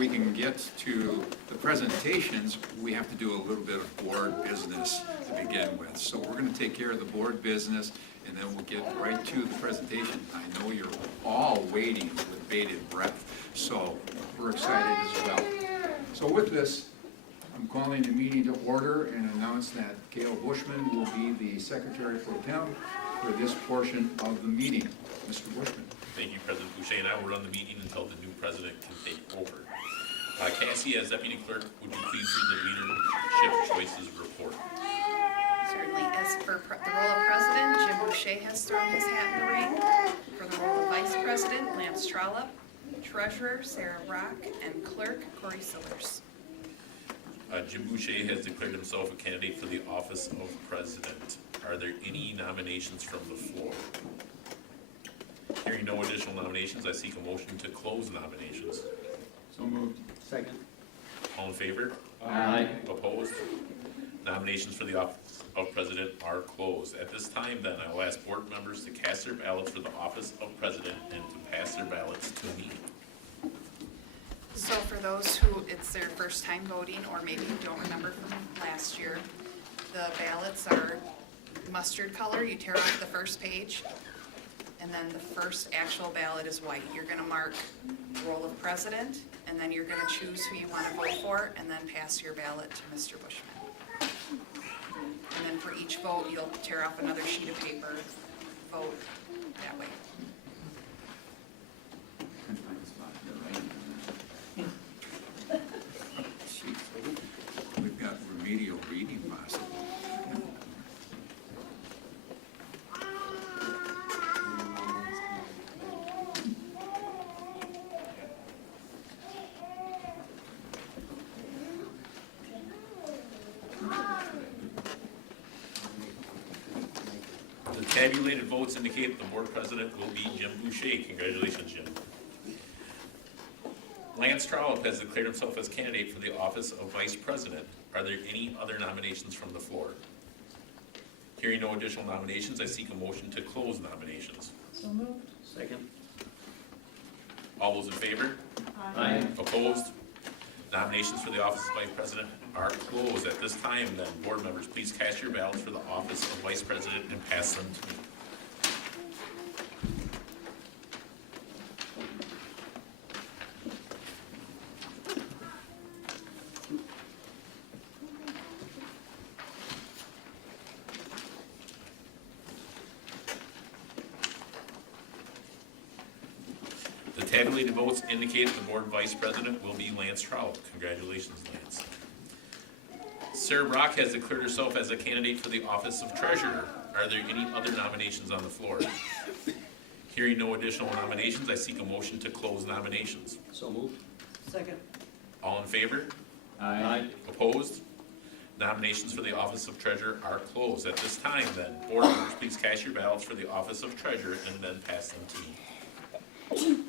we can get to the presentations, we have to do a little bit of board business to begin with. So we're going to take care of the board business, and then we'll get right to the presentation. I know you're all waiting with bated breath, so we're excited as well. So with this, I'm calling the meeting to order and announce that Gail Bushman will be the Secretary Pro Tem for this portion of the meeting. Mr. Bushman. Thank you, President Boucher, and I will run the meeting until the new president can take over. Cassie, as Deputy Clerk, would you please read the leadership choices report? Certainly. As for the role of President, Jim Boucher has thrown his hat in the ring. For the role of Vice President, Lance Trollope. Treasurer, Sarah Rock. And Clerk, Corey Sillers. Jim Boucher has declared himself a candidate for the office of President. Are there any nominations from the floor? Hearing no additional nominations, I seek a motion to close nominations. So moved. Second. All in favor? Aye. Opposed? Nominations for the office of President are closed. At this time, then, I will ask board members to cast their ballots for the office of President and to pass their ballots to me. So for those who it's their first time voting, or maybe who don't remember from last year, the ballots are mustard color. You tear off the first page, and then the first actual ballot is white. You're gonna mark role of president, and then you're gonna choose who you wanna vote for, and then pass your ballot to Mr. Bushman. And then for each vote, you'll tear off another sheet of paper, vote that way. We've got remedial reading possible. The tabulated votes indicate the board president will be Jim Boucher. Congratulations, Jim. Lance Trollope has declared himself as candidate for the office of Vice President. Are there any other nominations from the floor? Hearing no additional nominations, I seek a motion to close nominations. So moved. Second. All those in favor? Aye. Opposed? Nominations for the office of Vice President are closed. At this time, then, board members, please cast your ballots for the office of Vice President and pass them to me. The tabulated votes indicate the board vice president will be Lance Trollope. Congratulations, Lance. Sarah Brock has declared herself as a candidate for the office of treasurer. Are there any other nominations on the floor? Hearing no additional nominations, I seek a motion to close nominations. So moved. Second. All in favor? Aye. Opposed? Nominations for the office of treasurer are closed. At this time, then, board members, please cast your ballots for the office of treasurer and then pass them to me.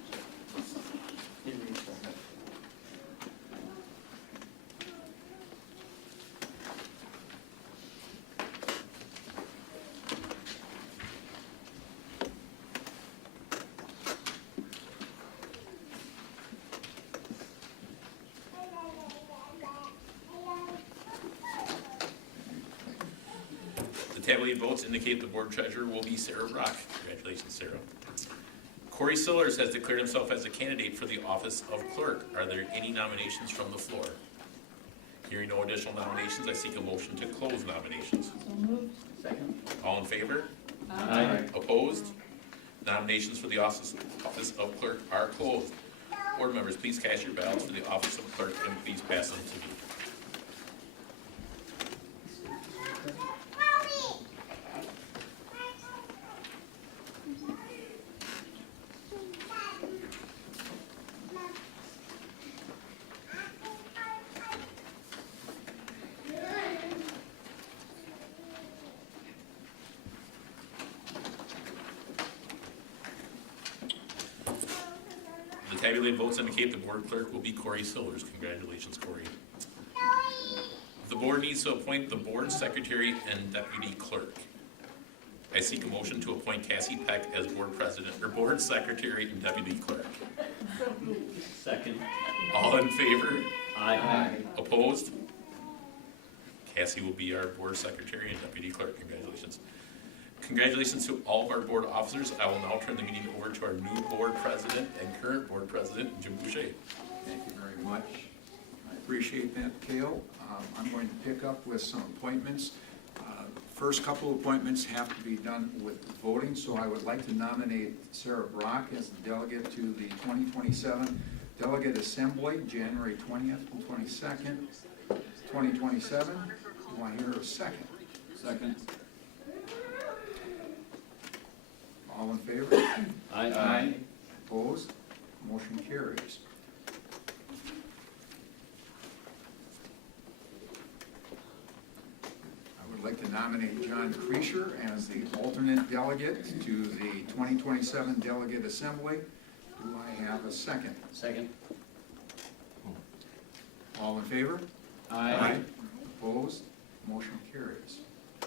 The tabulated votes indicate the board treasurer will be Sarah Brock. Congratulations, Sarah. Corey Sillers has declared himself as a candidate for the office of clerk. Are there any nominations from the floor? Hearing no additional nominations, I seek a motion to close nominations. So moved. Second. All in favor? Aye. Opposed? Nominations for the office of clerk are closed. Board members, please cast your ballots for the office of clerk and please pass them to me. The tabulated votes indicate the board clerk will be Corey Sillers. Congratulations, Corey. The board needs to appoint the board secretary and deputy clerk. I seek a motion to appoint Cassie Peck as board president, or board secretary and deputy clerk. Second. All in favor? Aye. Opposed? Cassie will be our board secretary and deputy clerk. Congratulations. Congratulations to all of our board officers. I will now turn the meeting over to our new board president and current board president, Jim Boucher. Thank you very much. I appreciate that, Cale. I'm going to pick up with some appointments. First couple of appointments have to be done with voting, so I would like to nominate Sarah Brock as the delegate to the 2027 Delegate Assembly, January 20th and 22nd, 2027. Do I hear a second? Second. All in favor? Aye. Opposed? Motion carries. I would like to nominate John Creasher as the alternate delegate to the 2027 Delegate Assembly. Do I have a second? Second. All in favor? Aye. Opposed? Motion carries. I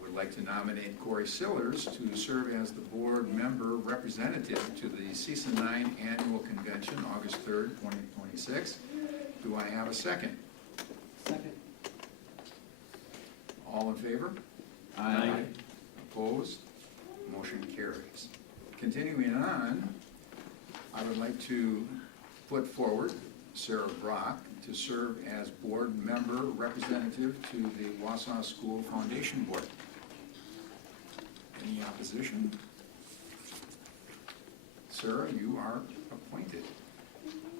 would like to nominate Corey Sillers to serve as the board member representative to the CISA 9 Annual Convention, August 3rd, 2026. Do I have a second? Second. All in favor? Aye. Opposed? Motion carries. Continuing on, I would like to put forward Sarah Brock to serve as board member representative to the Wausau School Foundation Board. Any opposition? Sarah, you are appointed.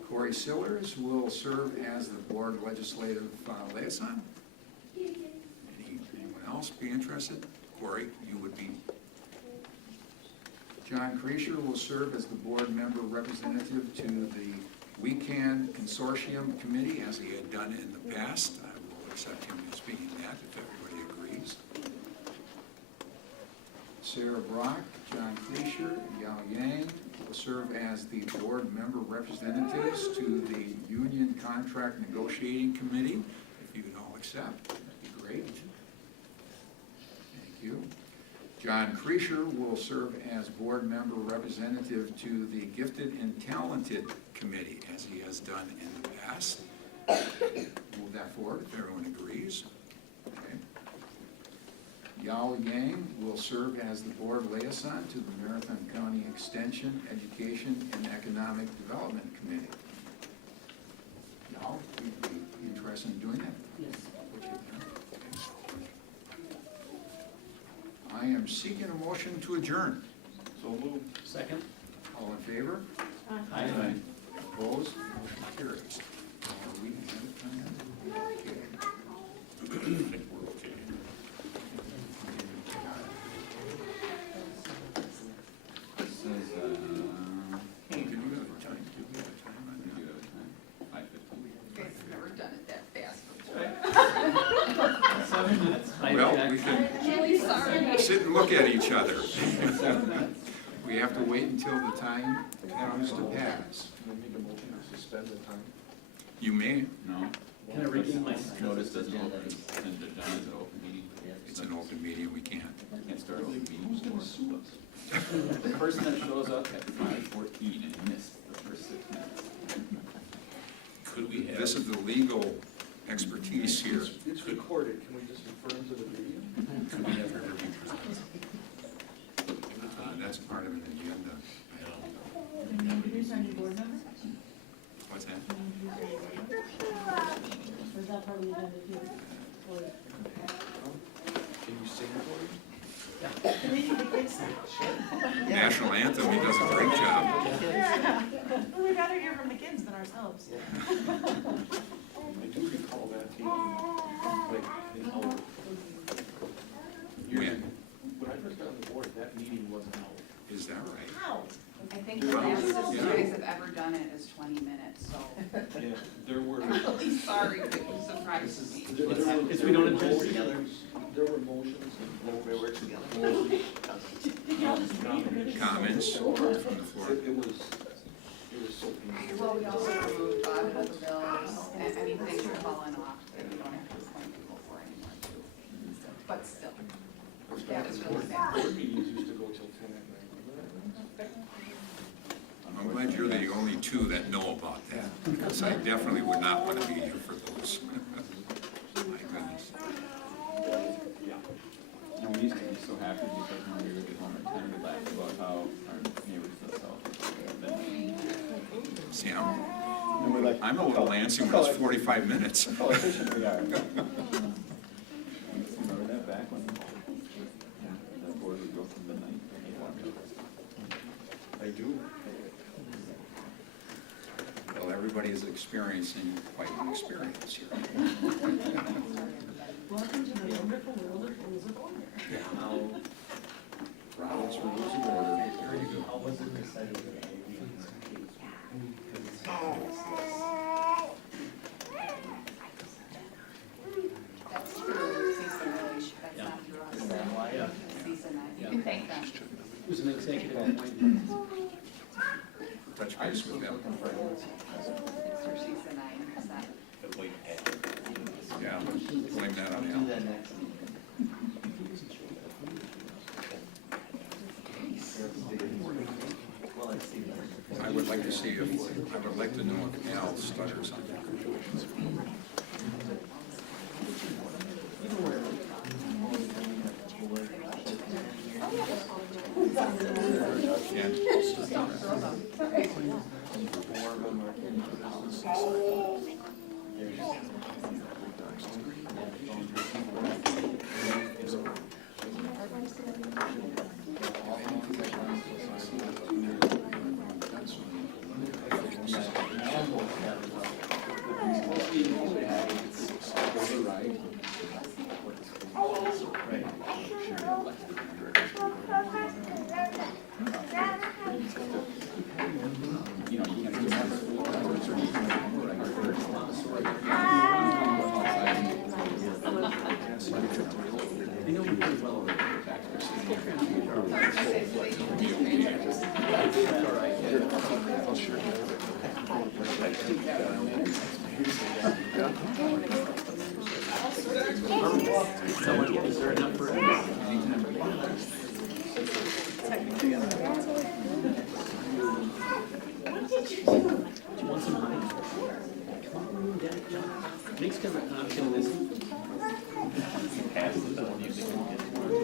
Corey Sillers will serve as the board legislative liaison. Anyone else be interested? Corey, you would be. John Creasher will serve as the board member representative to the We Can Consortium Committee, as he had done in the past. I will accept him as being that, if everybody agrees. Sarah Brock, John Creasher, Yao Yang will serve as the board member representatives to the Union Contract Negotiating Committee. If you could all accept, that'd be great. Thank you. John Creasher will serve as board member representative to the Gifted and Talented Committee, as he has done in the past. Move that forward if everyone agrees. Okay. Yao Yang will serve as the board liaison to the Marathon County Extension, Education, and Economic Development Committee. Yao, you'd be interested in doing that? Yes. I am seeking a motion to adjourn. So moved. Second. All in favor? Aye. Opposed? Motion carries. Are we ahead of time? Okay. I think we're okay. Hey, do we have a time? Do we have a time on that? You guys have never done it that fast before. 7 minutes. Well, we can Really sorry. sit and look at each other. We have to wait until the time comes to pass. Can we make a motion to suspend the time? You may, No. Can I redeem my? Notice doesn't open, and John is an open meeting. it's an open meeting, we can't. Can't start open Who's meetings. gonna sue us? The person that shows up at 5:14 and missed the first 6 minutes. Could we have? This is the legal expertise here. It's recorded, can we just refer to the video? Could we have her review presents? That's part of an agenda. I don't know. Can you introduce our new board member? What's that? Can you introduce our new board member? Or is that part of the agenda too? Or- Can you sing for me? Maybe the kids sing. National anthem, he does a great job. Well, we'd rather hear from the kids than ourselves. I do recall that tape, like, in our, When? when I first got on the board, that meeting wasn't out. Is that right? Wow. I think the fastest you guys have ever done it is 20 minutes, so Yeah, there were. I'm really sorry, but you surprised me. If we don't adjust together. There were motions and We work together. Did y'all just read the Comments from the floor? It was so painful. Well, we also removed both the bills, and I mean, things are falling off that you don't have to appoint people for anymore too. But still, Yeah, it's really bad. Board meetings used to go till 10 at night. I'm glad you're the only two that know about that, because I definitely would not want to be here for those. My goodness. And we used to be so happy because when we would get home at 10, we'd laugh about how our neighbors to the south had been. See, And we're like, I'm a little antsy when it's 45 minutes. how efficient we are. Remember that back when the board would go from midnight to 8 I do. Well, everybody is experiencing quite an experience here. Welcome to the wonderful world of rules of order. Now, Robert's Rules of Order, there you go. How was it decided that That's through CISA, really, that's Yeah. not through us. Yeah. CISA, you can thank them. It was an executive appointment. Touch base with them. It's through CISA 9, it's not. Yeah, blame that on him. I would like to see if, I would like to know if Al stutters on that. Someone, is there enough for want some honey? Makes kind of option this.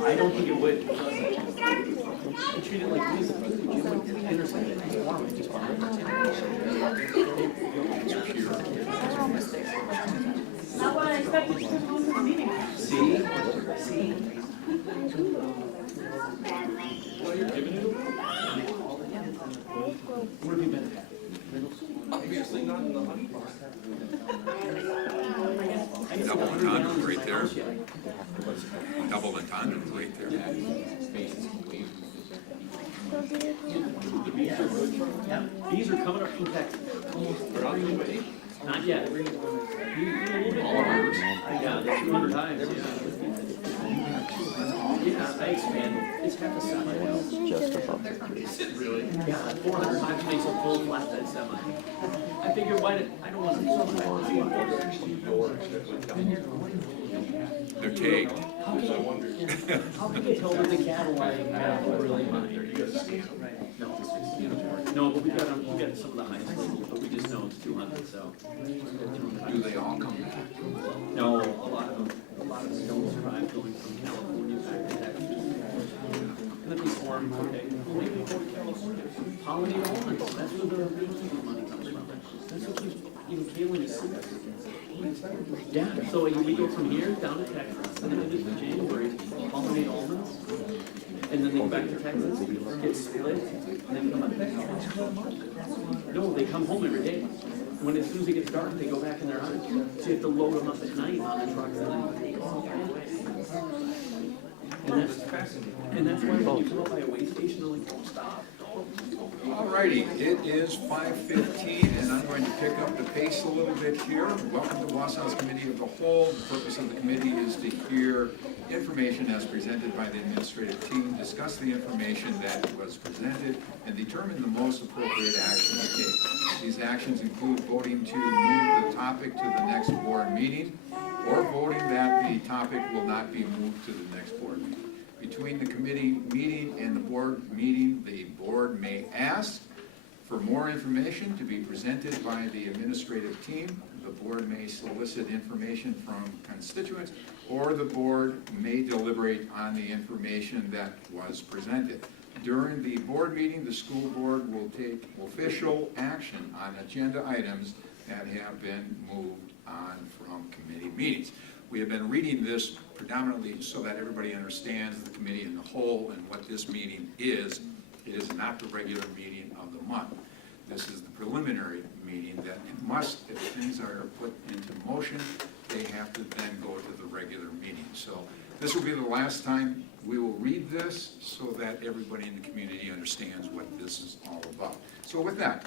I don't think it would. I treat it like this. You would intersect it. Just Not what I expected you to do in the meeting. see? Where have you been? Obviously not in the honey bar. Double entendre right there. Double entendre right there. These are coming up from Texas. They're on the way. Not yet. You a little bit more. Yeah, 200 times, yeah. Yeah, I expanded. It's half a semi now. Just above the Really? Yeah, 400 times makes a full flatbed semi. I figured why did, I don't want to do something They're tagged. How can you tell that the cattle I have are really mine? No, no, but we got some of the highest levels, but we just know it's 200, so. Do they all come back? No, a lot of them don't survive going from California back to Texas. And then these forms, okay, well, maybe go to California. Pollinated almonds, that's where the real money comes from. That's what keeps even Kaylin is sick. Yeah, so we go from here down to Texas, and then in January, pollinate almonds, and then they go back to Texas, get split, and then come back. No, they come home every day. When as soon as it gets dark, they go back in their hives. So you have to load them up at night on the trucks and then take them all away. And that's why when you come up by a way station, they're like, don't stop. All righty, it is 5:15, and I'm going to pick up the pace a little bit here. Welcome to Wausau's Committee of the Whole. The purpose of the committee is to hear information as presented by the administrative team, discuss the information that was presented, and determine the most appropriate action to take. These actions include voting to move the topic to the next board meeting, or voting that the topic will not be moved to the next board meeting. Between the committee meeting and the board meeting, the board may ask for more information to be presented by the administrative team. The board may solicit information from constituents, or the board may deliberate on the information that was presented. During the board meeting, the school board will take official action on agenda items that have been moved on from committee meetings. We have been reading this predominantly so that everybody understands the committee in the whole and what this meeting is. It is not the regular meeting of the month. This is the preliminary meeting that must, if things are put into motion, they have to then go to the regular meeting. So this will be the last time we will read this so that everybody in the community understands what this is all about. So with that,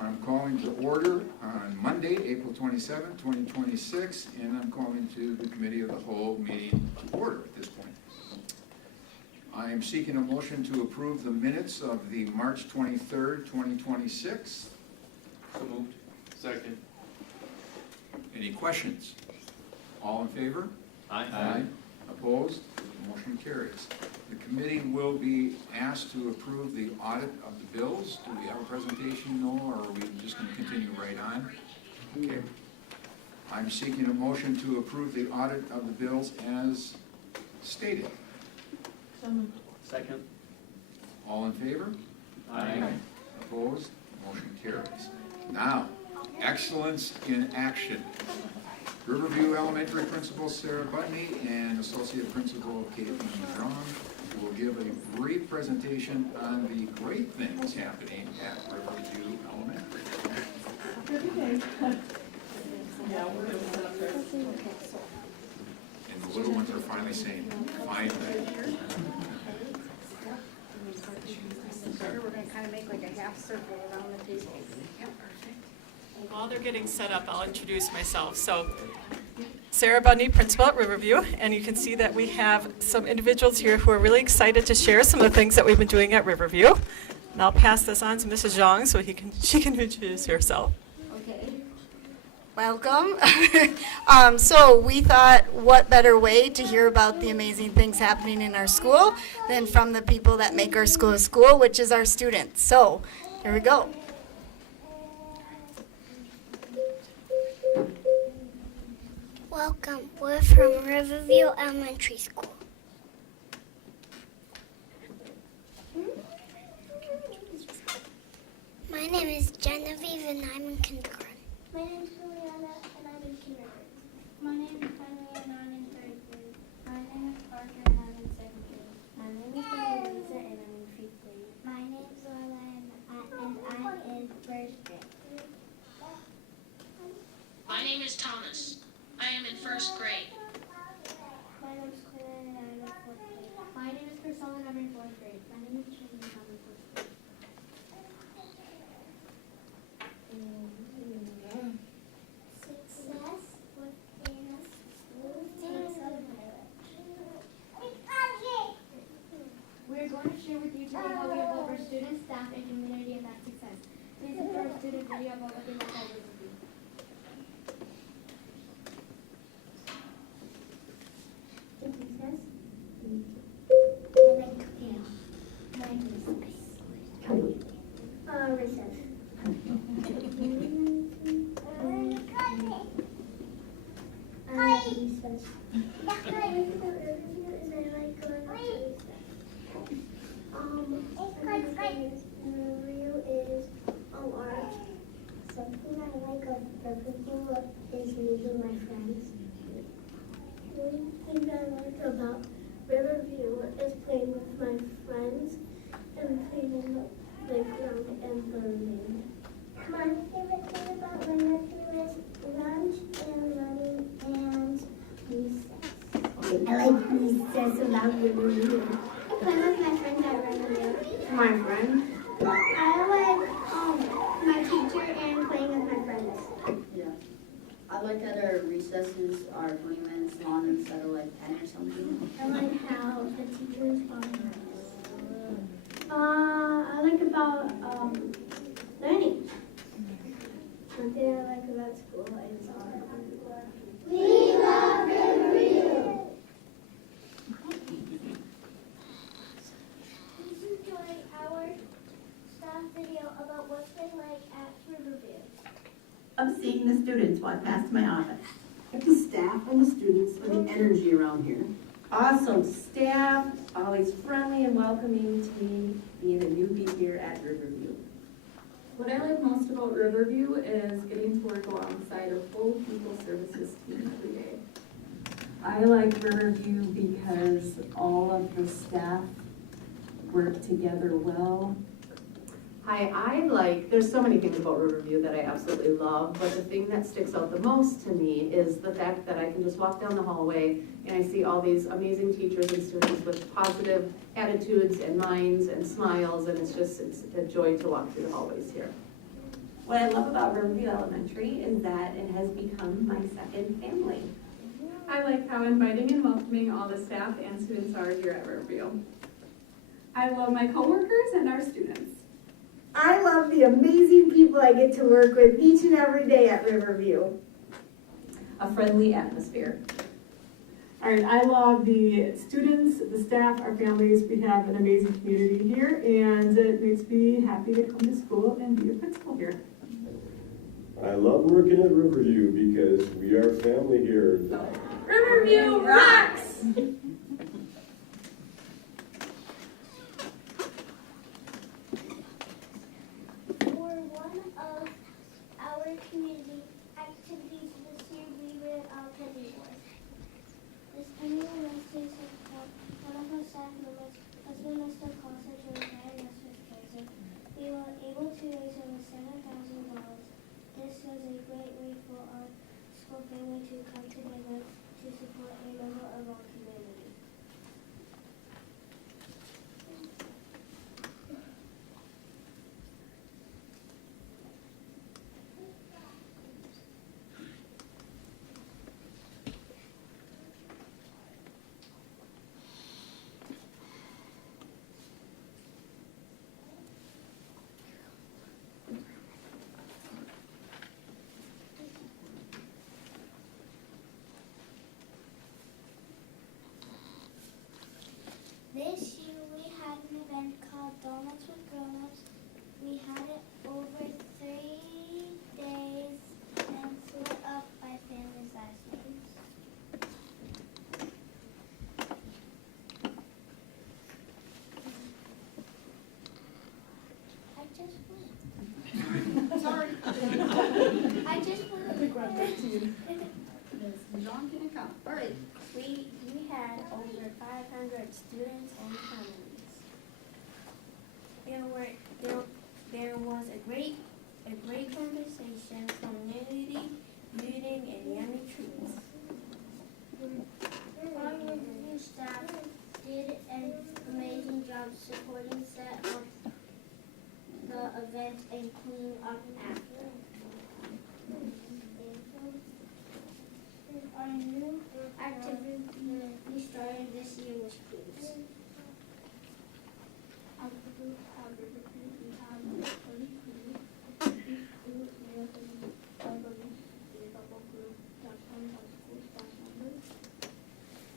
I'm calling to order on Monday, April 27, 2026, and I'm calling to the Committee of the Whole meeting to order at this point. I am seeking a motion to approve the minutes of the March 23rd, 2026. So moved. Second. Any questions? All in favor? Aye. Opposed? Motion carries. The committee will be asked to approve the audit of the bills. Do we have a presentation, Noah, or are we just going to continue right on? Okay. I'm seeking a motion to approve the audit of the bills as stated. Second. All in favor? Aye. Opposed? Motion carries. Now, excellence in action. Riverview Elementary Principal Sarah Butney and Associate Principal Caitlin Strong will give a brief presentation on the great things happening at Riverview Elementary. And the little ones are finally saying, finally. We're gonna kind of make like a half circle around the table. While they're getting set up, I'll introduce myself. So, Sarah Bundy, principal at Riverview, and you can see that we have some individuals here who are really excited to share some of the things that we've been doing at Riverview. And I'll pass this on to Mrs. Zhang so she can introduce herself. Okay. Welcome. So we thought, what better way to hear about the amazing things happening in our school than from the people that make our school a school, which is our students. So here we go. Welcome. We're from Riverview Elementary School. My name is Genevieve and I'm in kindergarten. My name is Juliana and I'm in kindergarten. My name is Henry and I'm in third grade. My name is Parker and I'm in second grade. My name is Louisa and I'm in fifth grade. My name is Lola and I'm in first grade. My name is Thomas. I am in first grade. My name is Quinn and I'm in fourth grade. My name is Priscilla and I'm in fourth grade. My name is Trinity and I'm in fourth grade. Success within a school takes a village. We're going to share with you today how we involve our students, staff, and community in that success. Please look for our student video about what they like at Riverview. Recess? I like to play. Mine is recess. I like recess. My favorite part of Riverview is I like going up to recess. My favorite Riverview is art. Something I like of Riverview is meeting my friends. One thing I like about Riverview is playing with my friends and playing in the playground and learning. My favorite thing about Riverview is lunch and running and recess. I like recess about Riverview. I play with my friends at Riverview. My friends? I like my teacher and playing with my friends. Yeah. I like that our recesses are 20 minutes long instead of like 10 or something. I like how the teacher is on us. I like about learning. One thing I like about school is We love Riverview. of seeing the students walk past my office. The staff and the students and the energy around here. Awesome staff, always friendly and welcoming to me, being a newbie here at Riverview. What I like most about Riverview is getting to work alongside a full people services team every day. I like Riverview because all of the staff work together well. Hi, there's so many things about Riverview that I absolutely love, but the thing that sticks out the most to me is the fact that I can just walk down the hallway and I see all these amazing teachers and students with positive attitudes and minds and smiles, and it's a joy to walk through the hallways here. What I love about Riverview Elementary is that it has become my second family. I like how inviting and welcoming all the staff and students are here at Riverview. I love my coworkers and our students. I love the amazing people I get to work with each and every day at Riverview. A friendly atmosphere. All right, I love the students, the staff, our families. We have an amazing community here, and it makes me happy to come to school and be a principal here. I love working at Riverview because we are family here. Riverview rocks! For one of our community activities this year, we read our penny board. This penny message support one of our staff members, husband Mr. Coulter, to retire Mr. Kaiser. We were able to raise over $7,000. This was a great way for our school family to come together to support a member of our community. This year we had an event called Donuts with Grown-ups. We had it over 3 days and split up by families' last names. I just won. Sorry. I just won. John can come. All right. We had over 500 students and families. There was a great conversation, community meeting, and yummy treats. Our Riverview staff did an amazing job supporting set up the event and cleaning up after. Our new activity we started this year was cruise.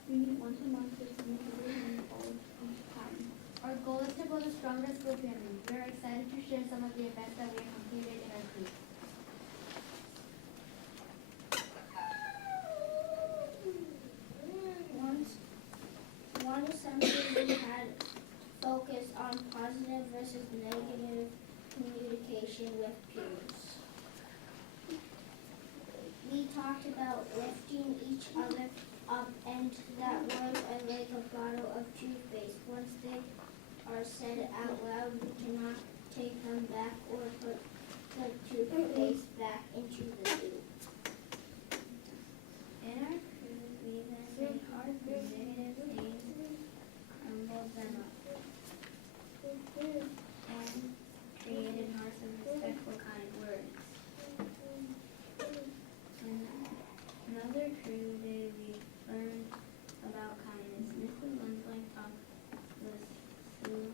We meet once a month with some and all each time. Our goal is to build a stronger school family. We are excited to share some of the events that we have completed in our group. One assembly we had focused on positive versus negative communication with peers. We talked about lifting each other up, and that words are like a bottle of toothpaste. Once they are said out loud, we cannot take them back or put the toothpaste back into the tube. In our crew, we then say hard negative things and load them up. And created hearts and respectful kind words. In another crew day, we learned about kindness. Mr. Lundling taught us through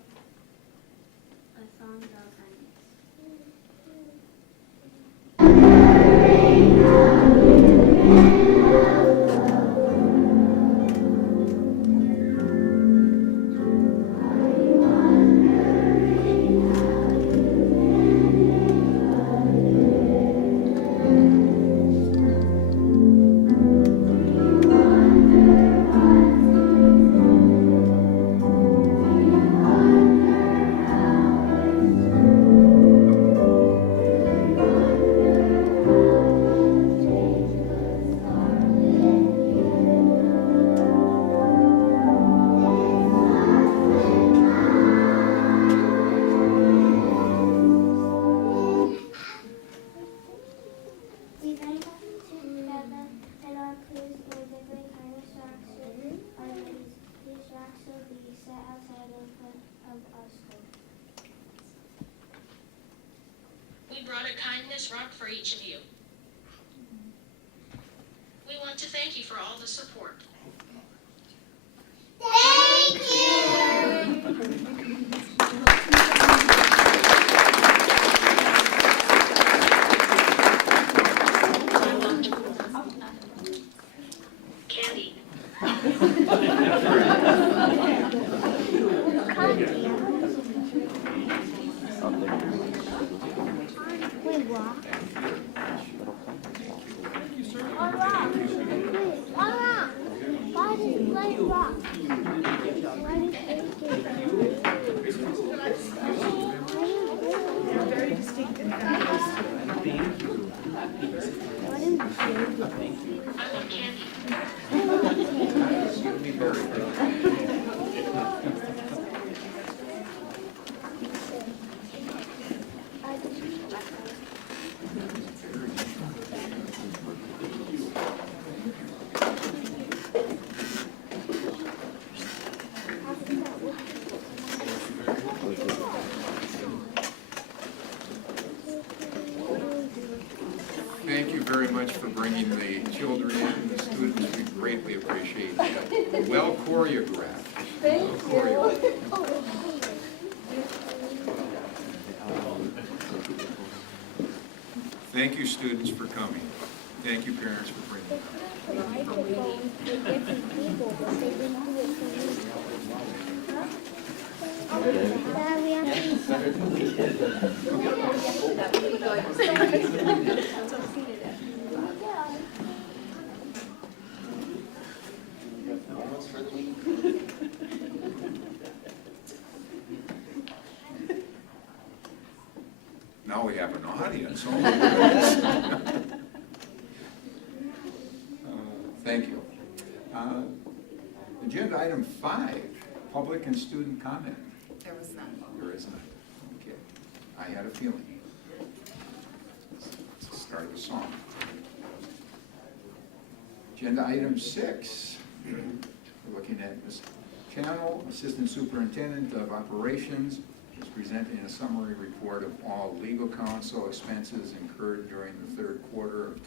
a song about kindness. brought a kindness rock for each of you. We want to thank you for all the support. Thank you. Candy. Wait, what? Why did you play rock? Why did They're very distinct and fabulous. I want candy. Thank you very much for bringing the children in, the students. We greatly appreciate that. Well choreographed. Thank Well choreographed. Thank you, students, for coming. Thank you, parents, for bringing them. Now we have an audience. Oh, my goodness. Thank you. Agenda item 5, public and student comment. There was none. There is none. Okay. I had a feeling. Let's start the song. Agenda item 6. We're looking at Ms. Channel, Assistant Superintendent of Operations, is presenting a summary report of all legal counsel expenses incurred during the third quarter of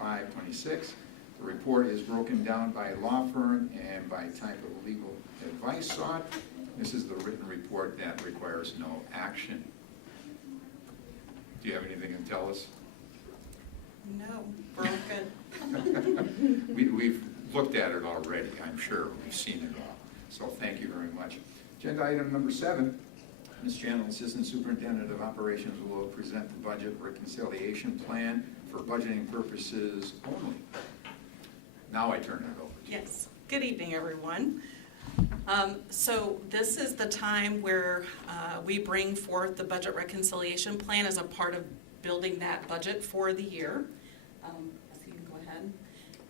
2025-26. The report is broken down by law firm and by type of legal advice sought. This is the written report that requires no action. Do you have anything to tell us? No, broken. We've looked at it already, I'm sure. We've seen it all. So thank you very much. Agenda item number 7. Ms. Channel, Assistant Superintendent of Operations, will present the budget reconciliation plan for budgeting purposes only. Now I turn it over to you. Yes. Good evening, everyone. So this is the time where we bring forth the budget reconciliation plan as a part of building that budget for the year. So you can go ahead.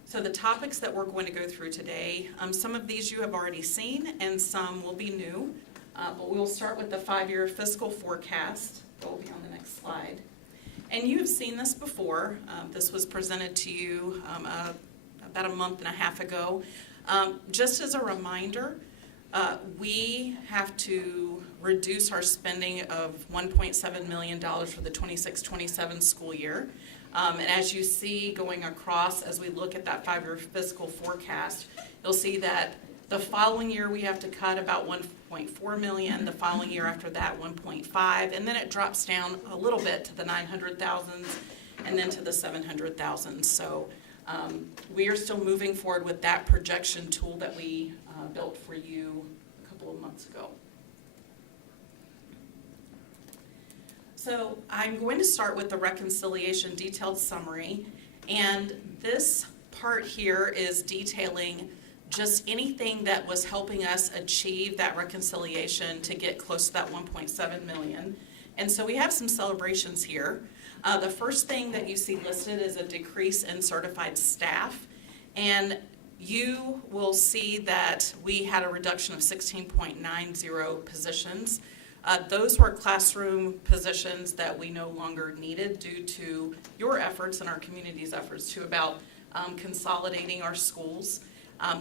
So the topics that we're going to go through today, some of these you have already seen and some will be new. But we'll start with the 5-year fiscal forecast. That will be on the next slide. And you have seen this before. This was presented to you about a month and a half ago. Just as a reminder, we have to reduce our spending of $1.7 million for the 26-27 school year. And as you see going across, as we look at that 5-year fiscal forecast, you'll see that the following year we have to cut about $1.4 million, the following year after that 1.5, and then it drops down a little bit to the 900,000 and then to the 700,000. So we are still moving forward with that projection tool that we built for you a couple of months ago. So I'm going to start with the reconciliation detailed summary, and this part here is detailing just anything that was helping us achieve that reconciliation to get close to that 1.7 million. And so we have some celebrations here. The first thing that you see listed is a decrease in certified staff. And you will see that we had a reduction of 16.90 positions. Those were classroom positions that we no longer needed due to your efforts and our community's efforts to about consolidating our schools.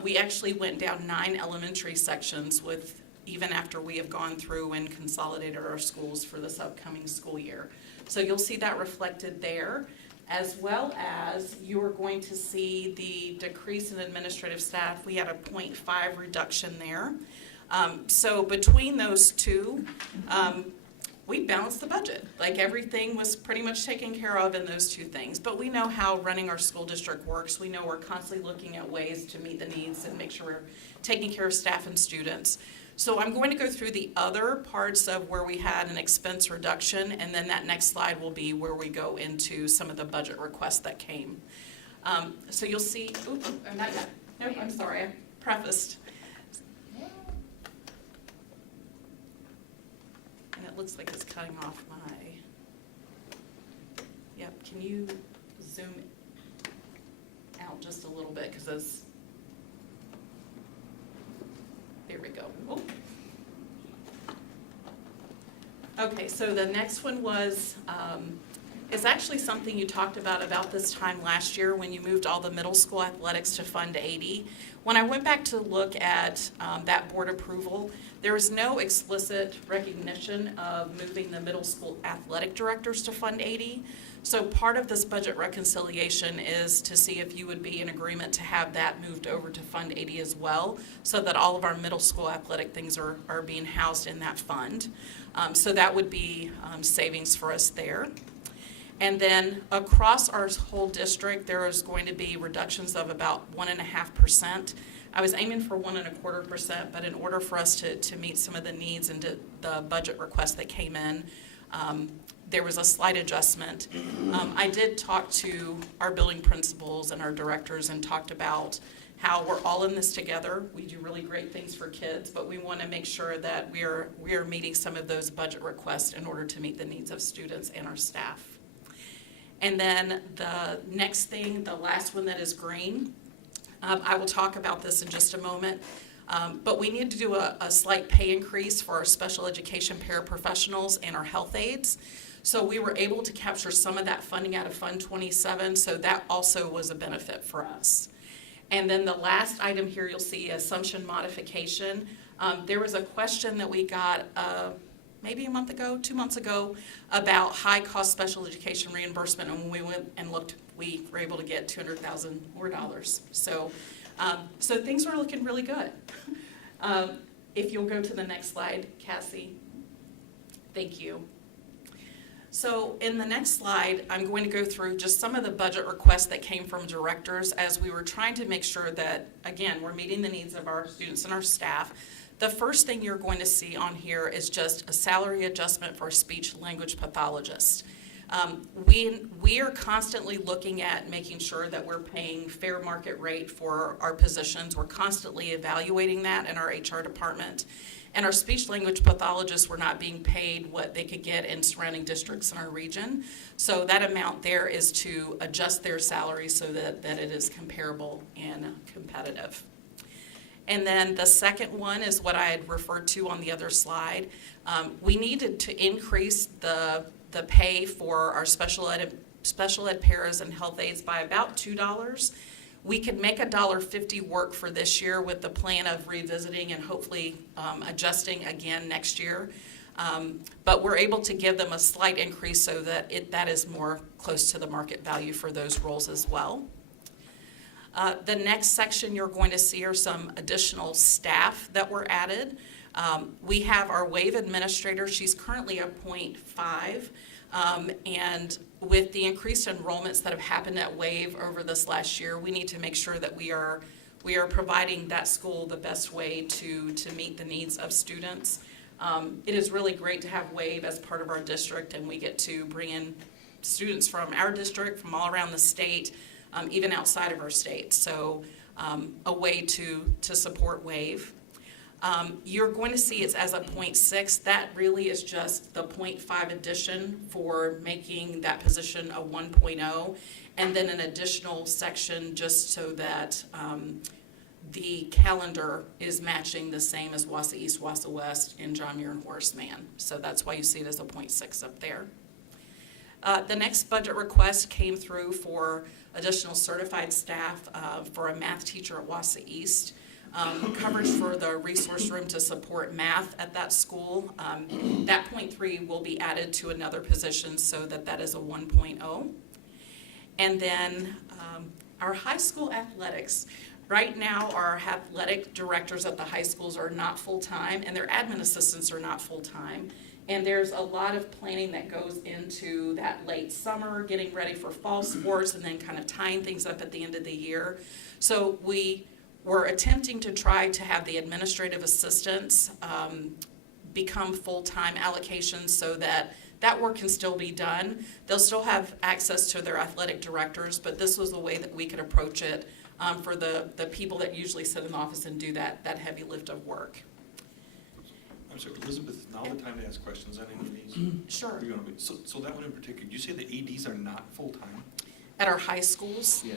We actually went down 9 elementary sections with even after we have gone through and consolidated our schools for this upcoming school year. So you'll see that reflected there, as well as you are going to see the decrease in administrative staff. We had a 0.5 reduction there. So between those two, we balanced the budget. Like everything was pretty much taken care of in those two things. But we know how running our school district works. We know we're constantly looking at ways to meet the needs and make sure we're taking care of staff and students. So I'm going to go through the other parts of where we had an expense reduction, and then that next slide will be where we go into some of the budget requests that came. So you'll see, not yet. Nope, I'm sorry, I prefaced. And it looks like it's cutting off my, yep, can you zoom out just a little bit, because those, there we go. Oh. Okay, so the next one was, is actually something you talked about this time last year when you moved all the middle school athletics to Fund 80. When I went back to look at that board approval, there was no explicit recognition of moving the middle school athletic directors to Fund 80. So part of this budget reconciliation is to see if you would be in agreement to have that moved over to Fund 80 as well, so that all of our middle school athletic things are being housed in that fund. So that would be savings for us there. And then across our whole district, there is going to be reductions of about 1.5%. I was aiming for 1.25%, but in order for us to meet some of the needs and the budget requests that came in, there was a slight adjustment. I did talk to our building principals and our directors and talked about how we're all in this together. We do really great things for kids, but we want to make sure that we are meeting some of those budget requests in order to meet the needs of students and our staff. And then the next thing, the last one that is green, I will talk about this in just a moment, but we need to do a slight pay increase for our special education paraprofessionals and our health aides. So we were able to capture some of that funding out of Fund 27, so that also was a benefit for us. And then the last item here, you'll see assumption modification. There was a question that we got maybe a month ago, 2 months ago, about high-cost special education reimbursement, and when we went and looked, we were able to get $200,000 more dollars. So, so things are looking really good. If you'll go to the next slide, Cassie. Thank you. So in the next slide, I'm going to go through just some of the budget requests that came from directors as we were trying to make sure that, again, we're meeting the needs of our students and our staff. The first thing you're going to see on here is just a salary adjustment for a speech language pathologist. We are constantly looking at making sure that we're paying fair market rate for our positions. We're constantly evaluating that in our HR department. And our speech language pathologists were not being paid what they could get in surrounding districts in our region. So that amount there is to adjust their salary so that it is comparable and competitive. And then the second one is what I had referred to on the other slide. We needed to increase the pay for our special ed paras and health aides by about $2. We could make $1.50 work for this year with the plan of revisiting and hopefully adjusting again next year. But we're able to give them a slight increase so that that is more close to the market value for those roles as well. The next section you're going to see are some additional staff that were added. We have our WAVE administrator. She's currently a 0.5, and with the increased enrollments that have happened at WAVE over this last year, we need to make sure that we are providing that school the best way to meet the needs of students. It is really great to have WAVE as part of our district, and we get to bring in students from our district, from all around the state, even outside of our state. So a way to support WAVE. You're going to see it's as a 0.6. That really is just the 0.5 addition for making that position a 1.0, and then an additional section just so that the calendar is matching the same as Wausau East, Wausau West, and John Muir and Horace Mann. So that's why you see it as a 0.6 up there. The next budget request came through for additional certified staff for a math teacher at Wausau East. coverage for the resource room to support math at that school. That .3 will be added to another position so that that is a 1.0. And then our high school athletics. Right now, our athletic directors at the high schools are not full-time, and their admin assistants are not full-time. And there's a lot of planning that goes into that late summer, getting ready for fall sports, and then kind of tying things up at the end of the year. So we were attempting to try to have the administrative assistants become full-time allocations so that that work can still be done. They'll still have access to their athletic directors, but this was the way that we could approach it for the people that usually sit in the office and do that heavy lift of work. I'm sorry, Elizabeth, is now the time to ask questions on any of these? Sure. So that one in particular, you say the ADs are not full-time? At our high schools, Yeah.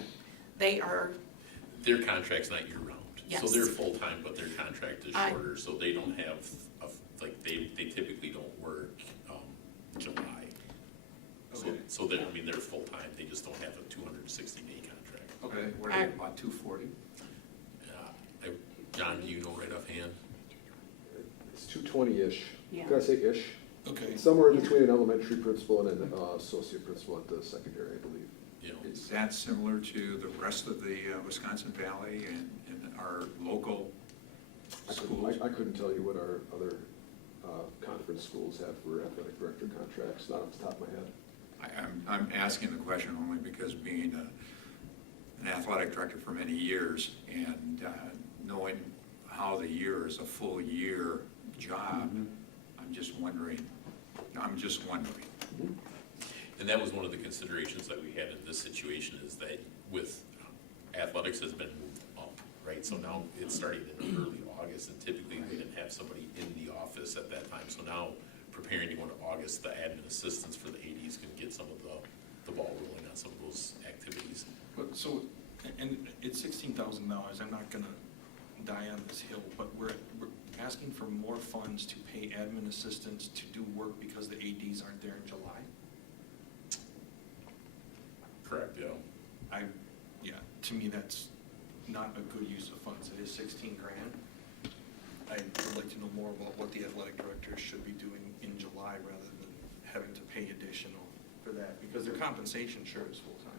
they are, Their contract's not year-round. So Yes. they're full-time, but their contract is shorter, so they don't have, they typically don't work July. Okay. So they're, they're full-time, they just don't have a 260-day contract. Okay, what are they, about 240? John, do you know right offhand? It's 220-ish. Yeah. Can I say ish? Okay. Somewhere in between an elementary principal and an associate principal at the secondary, I believe. Is that similar to the rest of the Wisconsin Valley and our local schools? I couldn't tell you what our other conference schools have for athletic director contracts, not off the top of my head. I'm asking the question only because being an athletic director for many years and knowing how the year is a full year job, I'm just wondering. And that was one of the considerations that we had in this situation is that with athletics has been moved up, right? So now it's starting in early August, and typically we didn't have somebody in the office at that time. So now preparing to go into August, the admin assistants for the ADs can get some of the ball rolling on some of those activities. But so, and it's $16,000, I'm not gonna die on this hill, but we're asking for more funds to pay admin assistants to do work because the ADs aren't there in July? Correct, yeah. To me, that's not a good use of funds. It is 16 grand. I would like to know more about what the athletic directors should be doing in July rather than having to pay additional for that, because their compensation sure is full-time.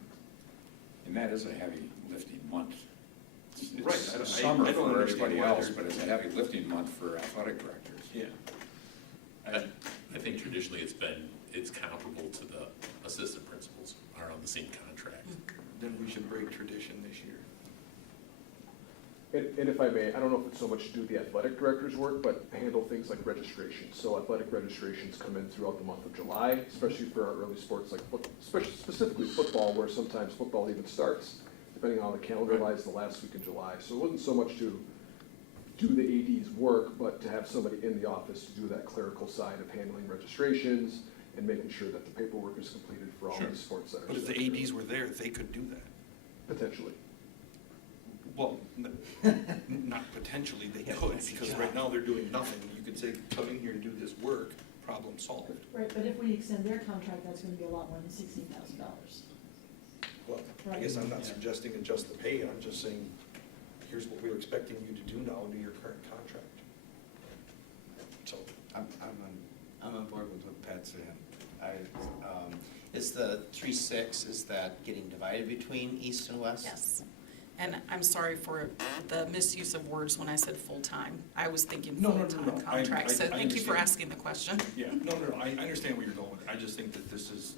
And that is a heavy lifting month. Right, It's I summer don't for understand everybody why else, they're- but it's a heavy lifting month for athletic directors. Yeah. I think traditionally it's comparable to the assistant principals are on the same contract. Then we should break tradition this year. And if I may, I don't know if it's so much to do with the athletic director's work, but handle things like registration. So athletic registrations come in throughout the month of July, especially for our early sports like specifically football, where sometimes football even starts, depending on how the calendar lies, the last week in July. So it wasn't so much to do the AD's work, but to have somebody in the office to do that clerical side of handling registrations and making sure that the paperwork is completed for all the sports that are. But if the ADs were there, they could do that. Potentially. Well, not potentially, they could, because right now they're doing nothing. You could say, come in here and do this work, problem solved. Right, but if we extend their contract, that's gonna be a lot more than $16,000. Well, I guess I'm not suggesting adjust the pay, I'm just saying, here's what we're expecting you to do now under your current contract. So. I'm on board with what Pat said. Is the 3.6, is that getting divided between east and west? yes. And I'm sorry for the misuse of words when I said full-time. I was thinking No. full-time contract, so thank you for asking the question. Yeah, no, I understand where you're going with it. I just think that this is,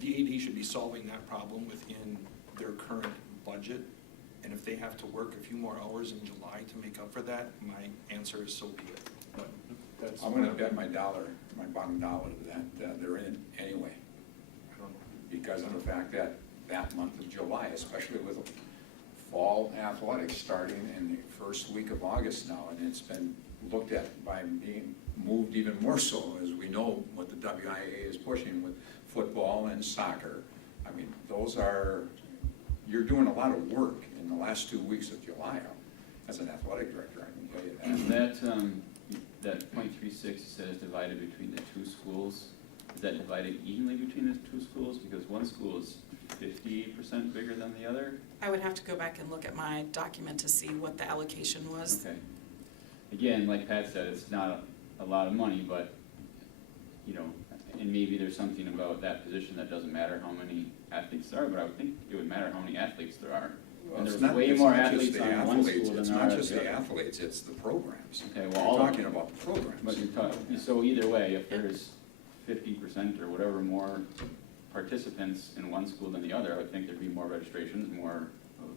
the AD should be solving that problem within their current budget. And if they have to work a few more hours in July to make up for that, my answer is so be it. But that's. I'm gonna bet my bottom dollar that they're in anyway. I don't know. Because of the fact that month of July, especially with fall athletics starting in the first week of August now, and it's been looked at by being moved even more so, as we know what the WIA is pushing with football and soccer. I mean, you're doing a lot of work in the last 2 weeks of July as an athletic director, I can tell you that. And that .36 you said is divided between the two schools. Is that divided evenly between the two schools? Because one school is 50% 50% bigger than the other? I would have to go back and look at my document to see what the allocation was. Okay. Again, like Pat said, it's not a lot of money, but, you know, and maybe there's something about that position that doesn't matter how many athletes there are, but I would think it would matter how many athletes there are. Well, And it's there's not- way it's more not just athletes the on one athletes, school than it's there not are at just the the other. athletes, it's the programs. Okay, well, We're all of talking them. about programs. But you're talking, so either way, if there's 50% or whatever more participants in one school than the other, I would think there'd be more registrations, more of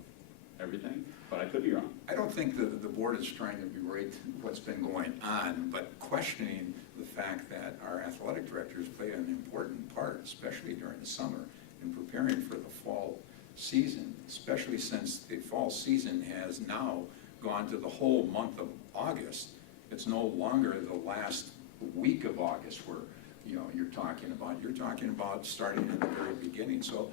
everything, but I could be wrong. I don't think the board is trying to berate what's been going on, but questioning the fact that our athletic directors play an important part, especially during the summer, in preparing for the fall season, especially since the fall season has now gone to the whole month of August. It's no longer the last week of August where, you know, you're talking about starting in the very beginning. So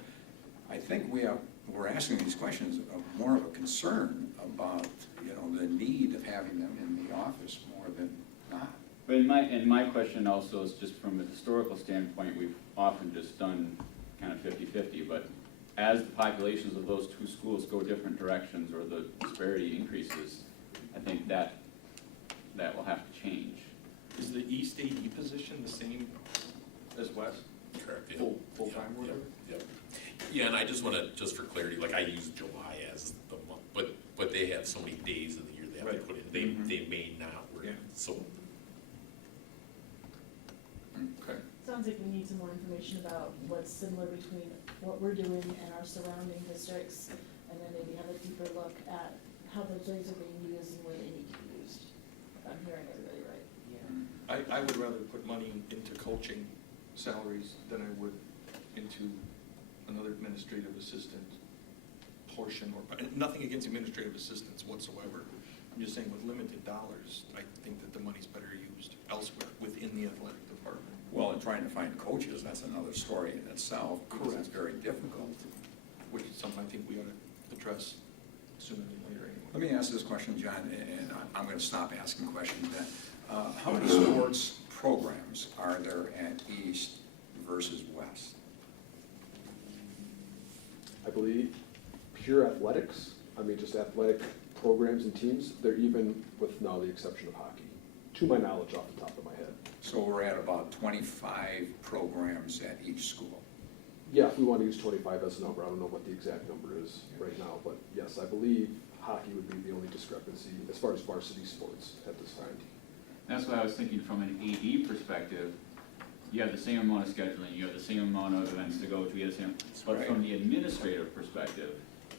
I think we're asking these questions of more of a concern about, you know, the need of having them in the office more than not. But in my question also is just from a historical standpoint, we've often just done kind of 50-50, but as the populations of those two schools go different directions or the disparity increases, I think that will have to change. Is the East AD position the same as West? Correct, yeah. Full-time or whatever? Yep. Yeah, and I just want to, just for clarity, like I use July as the month, but they have so many days of the year they have to Right. put in. They may not work, Yeah. so. Okay. Sounds like we need some more information about what's similar between what we're doing and our surrounding districts, and then maybe have a deeper look at how those days are being used and where they need to be used. If I'm hearing everybody right. I would rather put money into coaching salaries than I would into another administrative assistant portion, or, nothing against administrative assistants whatsoever. I'm just saying with limited dollars, I think that the money's better used elsewhere within the athletic department. Well, and trying to find coaches, that's another story in itself, because it's very difficult. Which is something I think we ought to address sooner than later anyway. Let me ask this question, John, and I'm going to stop asking questions then. How many sports programs are there at East versus West? I believe pure athletics, I mean just athletic programs and teams, they're even with now the exception of hockey, to my knowledge off the top of my head. So we're at about 25 programs at each school. Yeah, if we want to use 25 as a number, I don't know what the exact number is right now, but yes, I believe hockey would be the only discrepancy as far as varsity sports at this time. That's why I was thinking from an AD perspective, you have the same amount of scheduling, you have the same amount of events to go to, you have the same, but from the administrative perspective,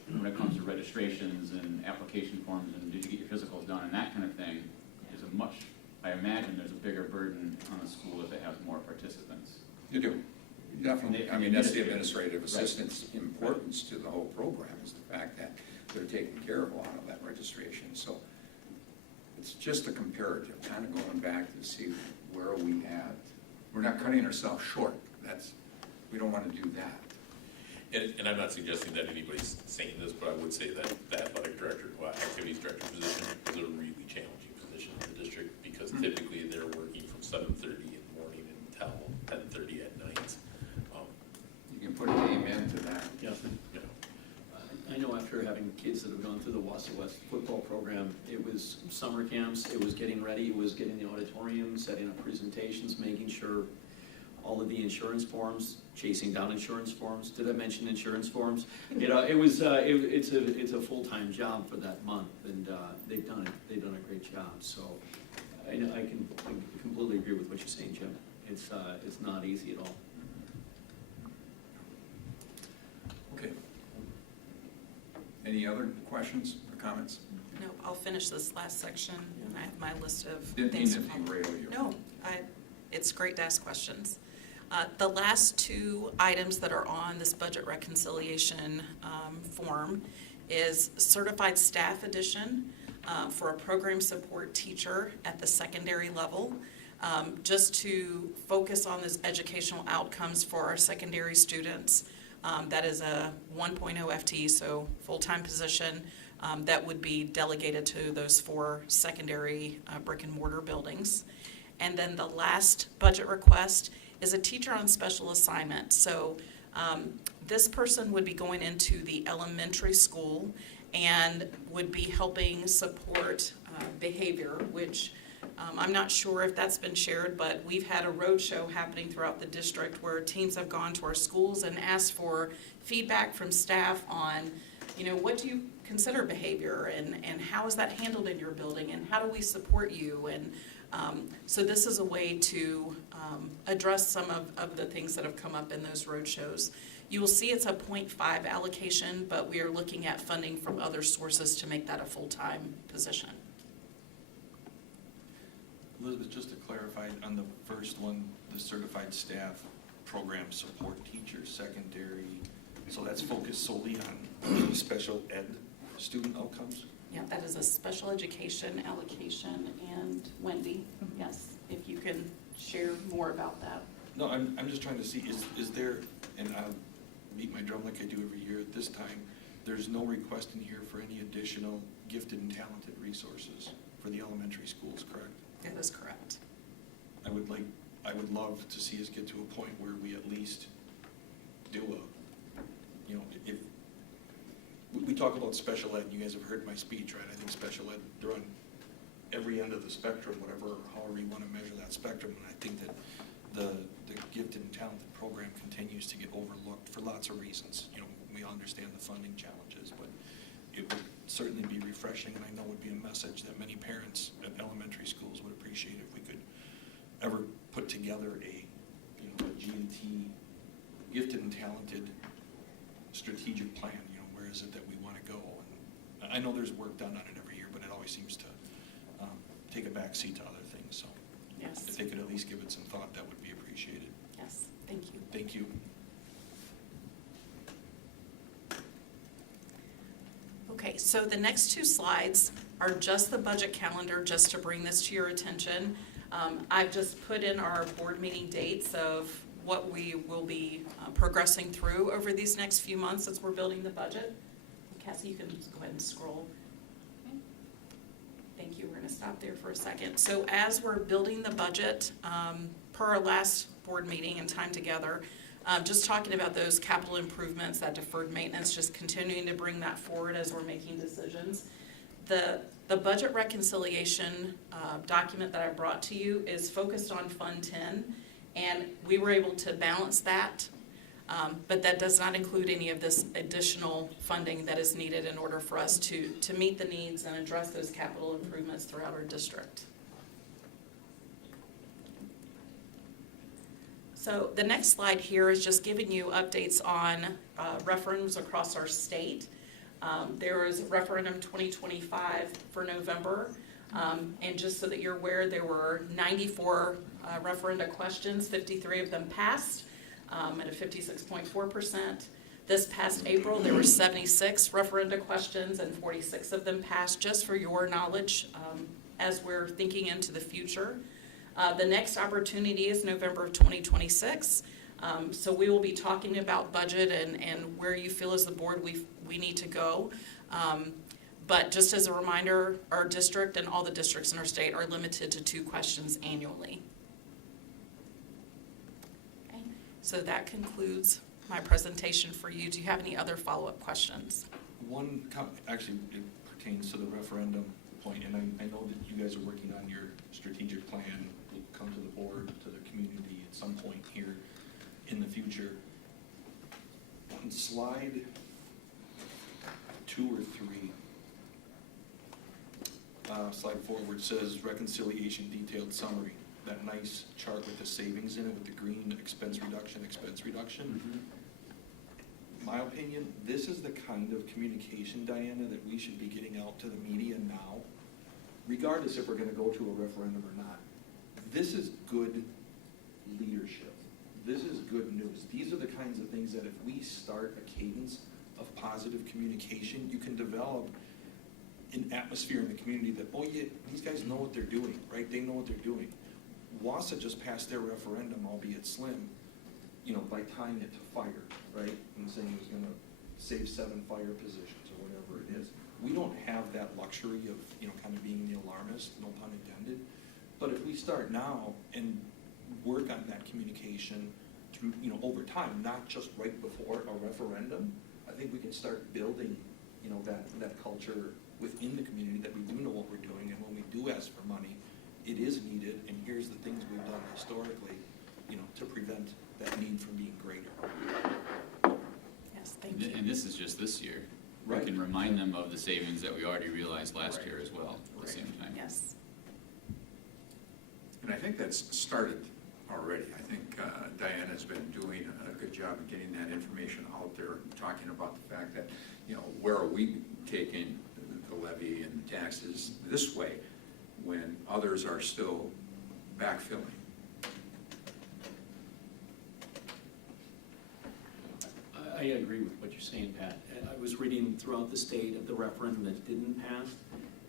when it comes to registrations and application forms and did you get your physicals done and that kind of thing, is a much, I imagine there's a bigger burden on a school if it has more participants. You do, definitely. I From the mean, that's the administrative. administrative assistant's importance to the whole program, is the fact that they're taking care of a lot of that registration. So it's just a comparative, kind of going back to see where are we at. We're not cutting ourselves short. We don't want to do that. And I'm not suggesting that anybody's saying this, but I would say that the athletic director, activities director position is a really challenging position in the district because typically they're working from 7:30 in the morning until 10:30 at night. You can put a name into that. Yes. You know, I know after having kids that have gone through the Wausau West football program, it was summer camps, it was getting ready, it was getting the auditorium, setting up presentations, making sure all of the insurance forms, chasing down insurance forms. Did I mention insurance forms? You know, it's a full-time job for that month, and they've done a great job. So I can completely agree with what you're saying, Jim. It's not easy at all. Okay. Any other questions or comments? No, I'll finish this last section, and I have my list of Didn't things. mean to derail you. No, it's great to ask questions. The last two items that are on this budget reconciliation form is certified staff addition for a program support teacher at the secondary level, just to focus on this educational outcomes for our secondary students. That is a 1.0 FTE, so full-time position that would be delegated to those 4 secondary brick and mortar buildings. And then the last budget request is a teacher on special assignment. So This person would be going into the elementary school and would be helping support behavior, which I'm not sure if that's been shared, but we've had a roadshow happening throughout the district where teams have gone to our schools and asked for feedback from staff on, what do you consider behavior, and how is that handled in your building, and how do we support you? And so this is a way to address some of the things that have come up in those roadshows. You will see it's a 0.5 allocation, but we are looking at funding from other sources to make that a full-time position. Elizabeth, just to clarify, on the first one, the certified staff program support teachers, secondary, so that's focused solely on special ed student outcomes? Yeah, that is a special education allocation, and Wendy, yes, if you can share more about that. No, I'm just trying to see, is there, and I'll beat my drum like I do every year at this time, there's no request in here for any additional gifted and talented resources for the elementary schools, correct? That is correct. I would love to see us get to a point where we at least do if we talk about special ed, and you guys have heard my speech, right? I think special ed, they're on every end of the spectrum, however you want to measure that spectrum, and I think that the gifted and talented program continues to get overlooked for lots of reasons. We understand the funding challenges, but it would certainly be refreshing, and I know would be a message that many parents at elementary schools would appreciate if we could ever put together a G&T gifted and talented strategic plan. Where is it that we want to go? And I know there's work done on it every year, but it always seems to take a back seat to other things. So yes, if they could at least give it some thought, that would be appreciated. Yes, thank you. Thank you. Okay, so the next two slides are just the budget calendar, just to bring this to your attention. I've just put in our board meeting dates of what we will be progressing through over these next few months as we're building the budget. Cassie, you can just go ahead and scroll. Okay. Thank you. We're going to stop there for a second. So as we're building the budget, per our last board meeting and time together, just talking about those capital improvements, that deferred maintenance, just continuing to bring that forward as we're making decisions. The budget reconciliation document that I brought to you is focused on Fund 10, and we were able to balance that, but that does not include any of this additional funding that is needed in order for us to meet the needs and address those capital improvements throughout our district. So the next slide here is just giving you updates on referendums across our state. There is referendum 2025 for November, and just so that you're aware, there were 94 referenda questions, 53 of them passed at a 56.4%. This past April, there were 76 referenda questions and 46 of them passed, just for your knowledge as we're thinking into the future. The next opportunity is November of 2026. So we will be talking about budget and where you feel as the board we need to go. But just as a reminder, our district and all the districts in our state are limited to 2 questions annually. Okay. So that concludes my presentation for you. Do you have any other follow-up questions? Actually, it pertains to the referendum point, and I know that you guys are working on your strategic plan. Will come to the board, to the community at some point here in the future. On slide 2 or 3, slide 4, where it says reconciliation detailed summary, that nice chart with the savings in it with the green expense reduction. Mm-hmm. My opinion, this is the kind of communication, Diana, that we should be getting out to the media now, regardless if we're going to go to a referendum or not. This is good leadership. This is good news. These are the kinds of things that if we start a cadence of positive communication, you can develop an atmosphere in the community that, oh yeah, these guys know what they're doing, right? They know what they're doing. Wausau just passed their referendum, albeit slim, by tying it to fire, right? And saying it was going to save 7 fire positions or whatever it is. We don't have that luxury of, kind of being the alarmist, no pun intended. But if we start now and work on that communication, through, over time, not just right before a referendum. I think we can start building, that culture within the community that we do know what we're doing, and when we do ask for money, it is needed, and here's the things we've done historically, to prevent that need from being greater. Yes, thank you. And this is just this year. We Right. can remind them of the savings that we already realized last Right. year as well, at the same time. Yes. And I think that's started already. I think Diana's been doing a good job of getting that information out there, talking about the fact that, where are we taking the levy and the taxes this way when others are still backfilling? I agree with what you're saying, Pat. I was reading throughout the state of the referendum that didn't pass,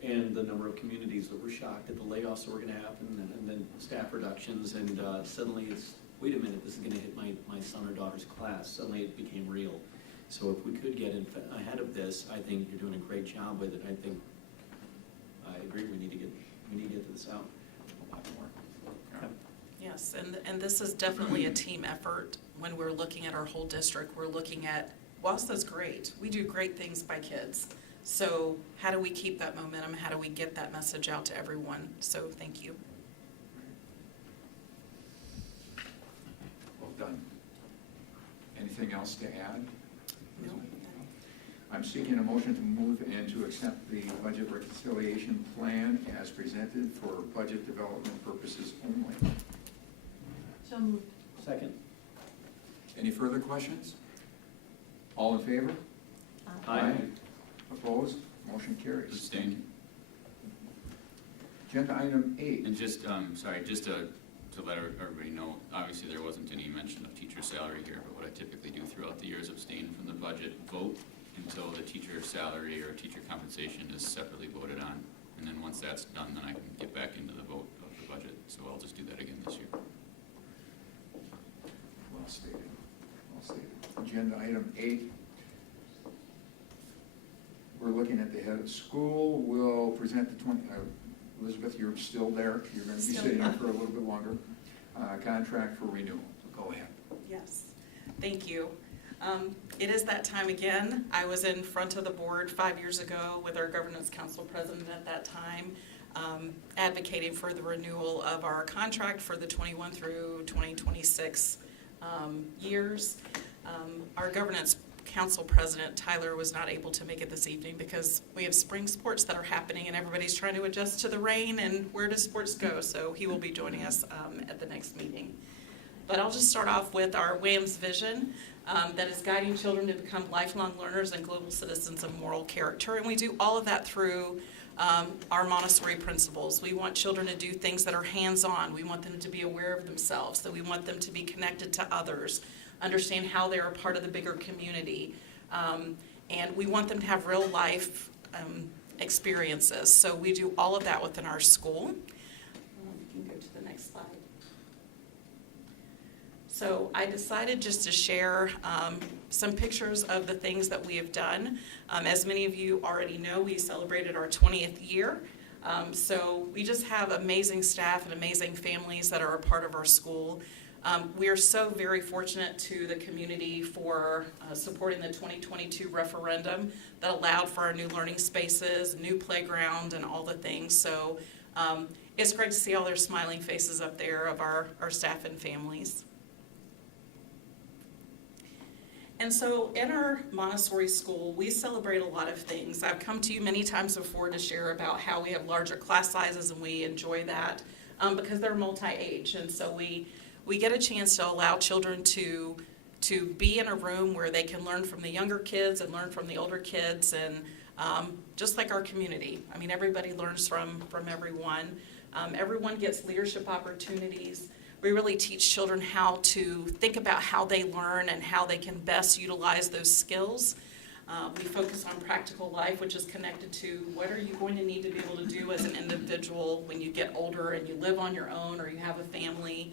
and the number of communities that were shocked at the layoffs that were gonna happen, and then staff reductions, and suddenly it's, wait a minute, this is gonna hit my son or daughter's class. Suddenly it became real. So if we could get ahead of this, I think you're doing a great job with it. I agree, we need to get this out. A lot more. Yeah. Yes, and this is definitely a team effort. When we're looking at our whole district, we're looking at, Wausau's great. We do great things by kids. So how do we keep that momentum? How do we get that message out to everyone? So thank you. Well done. Anything else to add? No. I'm seeking a motion to move and to accept the budget reconciliation plan as presented for budget development purposes only. So moved. Second. Any further questions? All in favor? Aye. Opposed? Motion carries. Abstain. Agenda item 8. And just, just to let everybody know, obviously there wasn't any mention of teacher salary here, but what I typically do throughout the year is abstain from the budget vote until the teacher salary or teacher compensation is separately voted on. And then once that's done, then I can get back into the vote of the budget. So I'll just do that again this year. Well stated. Well stated. Agenda item 8. We're looking at the head of school. We'll present the Elizabeth, you're still there. You're going to be Still sitting there here. for a little bit longer. Contract for renewal. Go ahead. Yes, thank you. It is that time again. I was in front of the board 5 years ago with our governance council president at that time, advocating for the renewal of our contract for the 21 through 2026 years. Our governance council president, Tyler, was not able to make it this evening because we have spring sports that are happening and everybody's trying to adjust to the rain and where does sports go? So he will be joining us at the next meeting. But I'll just start off with our WAMS vision that is guiding children to become lifelong learners and global citizens of moral character. And we do all of that through our Montessori principles. We want children to do things that are hands-on. We want them to be aware of themselves, that we want them to be connected to others, understand how they're a part of the bigger community. And we want them to have real life experiences. So we do all of that within our school. You can go to the next slide. So I decided just to share some pictures of the things that we have done. As many of you already know, we celebrated our 20th year. So we just have amazing staff and amazing families that are a part of our school. We are so very fortunate to the community for supporting the 2022 referendum that allowed for our new learning spaces, new playground, and all the things. So it's great to see all their smiling faces up there of our staff and families. And so in our Montessori school, we celebrate a lot of things. I've come to you many times before to share about how we have larger class sizes, and we enjoy that because they're multi-age. And so we get a chance to allow children to be in a room where they can learn from the younger kids and learn from the older kids, and just like our community. I mean, everybody learns from everyone. Everyone gets leadership opportunities. We really teach children how to think about how they learn and how they can best utilize those skills. We focus on practical life, which is connected to what are you going to need to be able to do as an individual when you get older and you live on your own or you have a family.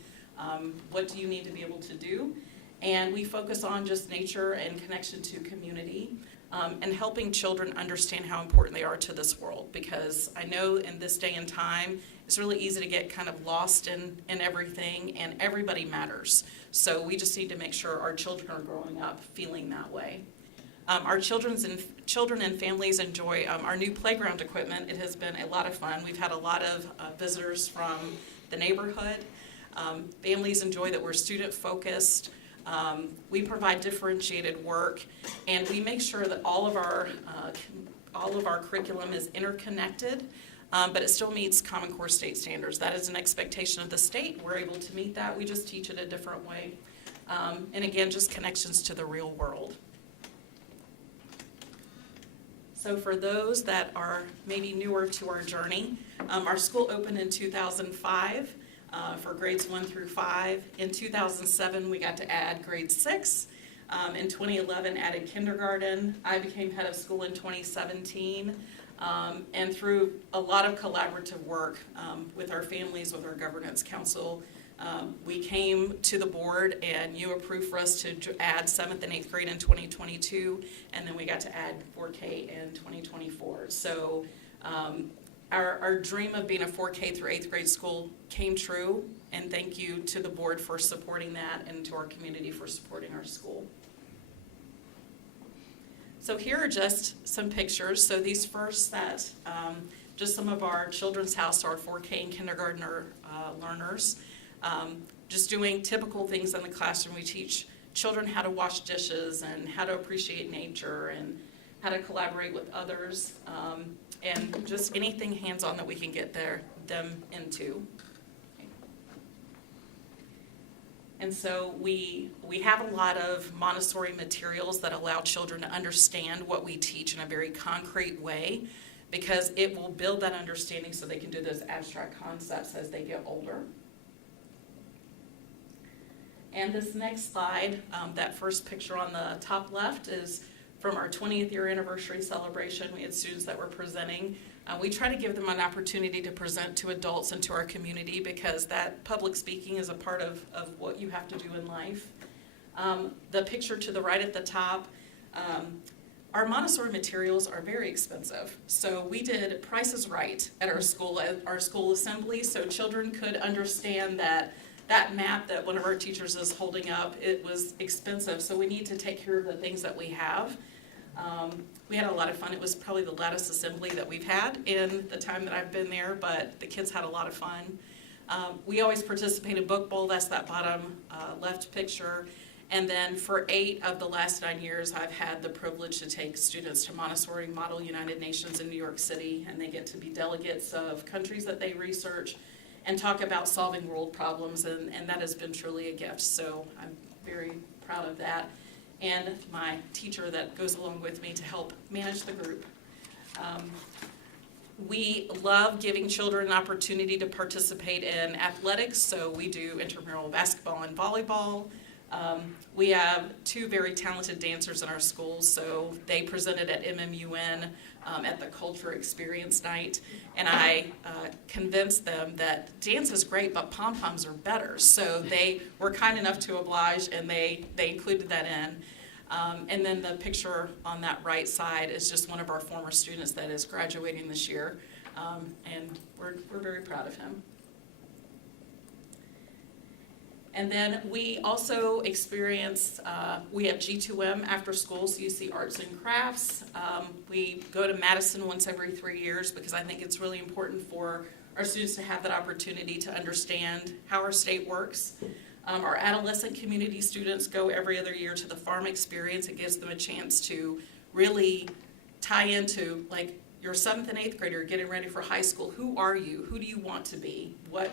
What do you need to be able to do? And we focus on just nature and connection to community, and helping children understand how important they are to this world. Because I know in this day and time, it's really easy to get kind of lost in everything, and everybody matters. So we just need to make sure our children are growing up feeling that way. Our children and families enjoy our new playground equipment. It has been a lot of fun. We've had a lot of visitors from the neighborhood. Families enjoy that we're student-focused. We provide differentiated work, and we make sure that all of our curriculum is interconnected, but it still meets Common Core state standards. That is an expectation of the state. We're able to meet that. We just teach it a different way. And again, just connections to the real world. So for those that are maybe newer to our journey, our school opened in 2005 for grades 1 through 5. In 2007, we got to add grade 6. In 2011, added kindergarten. I became head of school in 2017. And through a lot of collaborative work with our families, with our governance council, we came to the board and you approved for us to add 7th and 8th grade in 2022, and then we got to add 4K in 2024. So our dream of being a 4K through 8th grade school came true, and thank you to the board for supporting that and to our community for supporting our school. So here are just some pictures. So these first set, just some of our Children's House, our 4K and kindergartner learners, just doing typical things in the classroom. We teach children how to wash dishes and how to appreciate nature and how to collaborate with others, and just anything hands-on that we can get them into. And so we have a lot of Montessori materials that allow children to understand what we teach in a very concrete way, because it will build that understanding so they can do those abstract concepts as they get older. And this next slide, that first picture on the top left, is from our 20th year anniversary celebration. We had students that were presenting. We try to give them an opportunity to present to adults and to our community, because that public speaking is a part of what you have to do in life. The picture to the right at the top, our Montessori materials are very expensive. So we did Price is Right at our school assembly, so children could understand that map that one of our teachers is holding up, it was expensive, so we need to take care of the things that we have. We had a lot of fun. It was probably the loudest assembly that we've had in the time that I've been there, but the kids had a lot of fun. We always participate in Book Bowl. That's that bottom left picture. And then for 8 of the last 9 years, I've had the privilege to take students to Montessori Model United Nations in New York City, and they get to be delegates of countries that they research and talk about solving world problems, and that has been truly a gift. So I'm very proud of that. And my teacher that goes along with me to help manage the group. We love giving children an opportunity to participate in athletics, so we do intramural basketball and volleyball. We have 2 very talented dancers in our school, so they presented at MMUN at the Culture Experience Night, and I convinced them that dance is great, but pom-poms are better. So they were kind enough to oblige, and they included that in. And then the picture on that right side is just one of our former students that is graduating this year, and we're very proud of him. And then we also experience, we have G2M after school, so you see arts and crafts. We go to Madison once every 3 years, because I think it's really important for our students to have that opportunity to understand how our state works. Our adolescent community students go every other year to the farm experience. It gives them a chance to really tie into, like, your 7th and 8th grader getting ready for high school. Who are you? Who do you want to be? What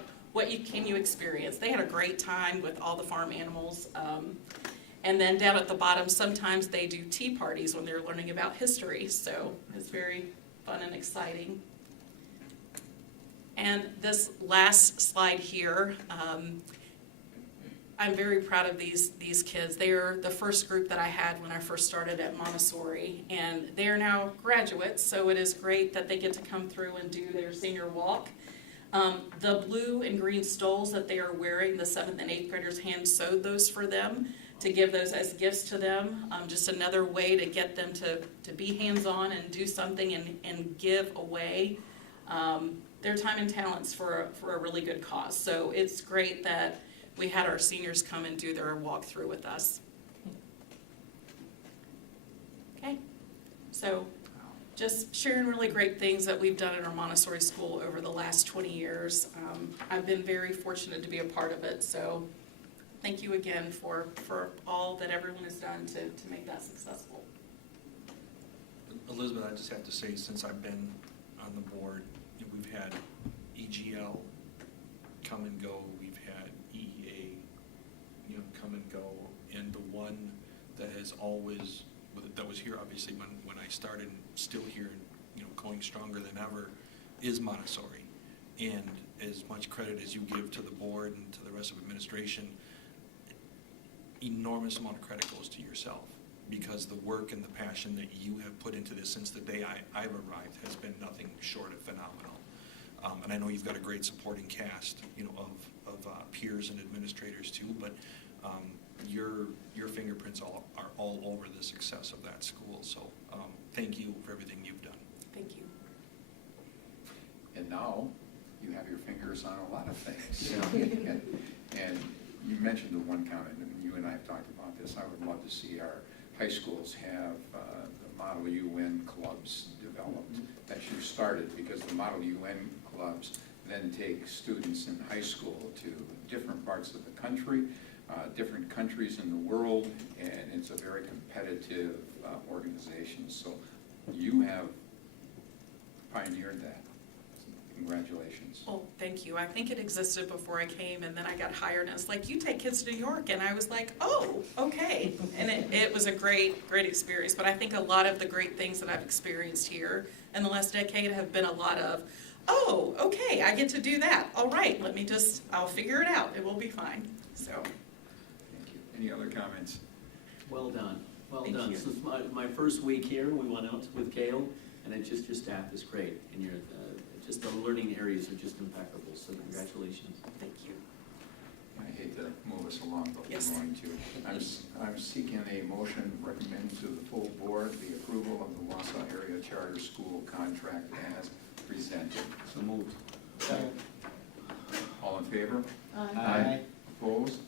can you experience? They had a great time with all the farm animals. And then down at the bottom, sometimes they do tea parties when they're learning about history. So it's very fun and exciting. And this last slide here, I'm very proud of these kids. They are the first group that I had when I first started at Montessori, and they are now graduates, so it is great that they get to come through and do their senior walk. The blue and green stoles that they are wearing, the 7th and 8th graders hand sewed those for them to give those as gifts to them. Just another way to get them to be hands-on and do something and give away. their time and talents for a really good cause. So it's great that we had our seniors come and do their walkthrough with us. Okay, so just sharing really great things that we've done in our Montessori school over the last 20 years. I've been very fortunate to be a part of it, so thank you again for all that everyone has done to make that successful. Elizabeth, I just have to say, since I've been on the board, we've had EGL come and go, we've had EEA, come and go, and the one that has always, that was here obviously when I started, and still here, and going stronger than ever, is Montessori. And as much credit as you give to the board and to the rest of administration, enormous amount of credit goes to yourself, because the work and the passion that you have put into this since the day I've arrived has been nothing short of phenomenal. And I know you've got a great supporting cast, of peers and administrators too, but your fingerprints are all over the success of that school. So thank you for everything you've done. Thank you. And now you have your fingers on a lot of things. And you mentioned the one comment, and you and I have talked about this. I would love to see our high schools have the Model UN clubs developed that you started, because the Model UN clubs then take students in high school to different parts of the country, different countries in the world, and it's a very competitive organization. So you have pioneered that. Congratulations. Well, thank you. I think it existed before I came, and then I got hired, and it's like, you take kids to New York, and I was like, oh, okay. And it was a great experience, but I think a lot of the great things that I've experienced here in the last decade have been a lot of, oh, okay, I get to do that. All right, I'll figure it out. It will be fine. So. Thank you. Any other comments? Well done, well Thank done. you. Since my first week here, we went out with Gail, and your staff is great, and just the learning areas are just impeccable, so congratulations. Thank you. I hate to move us along, but Yes. we're going to. I'm seeking a motion recommend to the full board the approval of the Wausau Area Charter School contract as presented. So moved. All in favor? Aye. Opposed?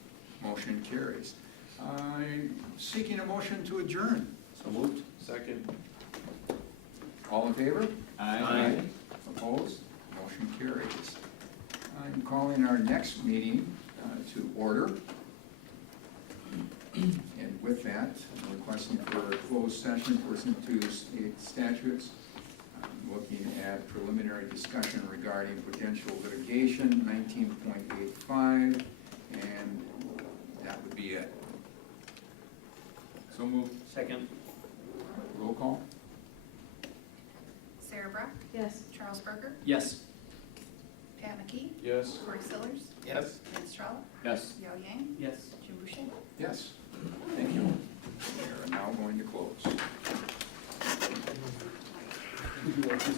Motion carries. I'm seeking a motion to adjourn. So moved. Second. All in favor? Aye. Opposed? Motion carries. I'm calling our next meeting to order. And with that, I'm requesting for a closed session pursuant to state statutes. I'm looking at preliminary discussion regarding potential litigation, 19.85, and that would be it. So moved. Second. Roll call? Sarah Brock, Yes. Charles Berger, Yes. Pat McKee, Yes. Corey Sillers, Yes. Lance Trollope, Yes. Yao Yang, Yes. Jim Boucher. Yes. Thank you. We are now going to close. Would you like to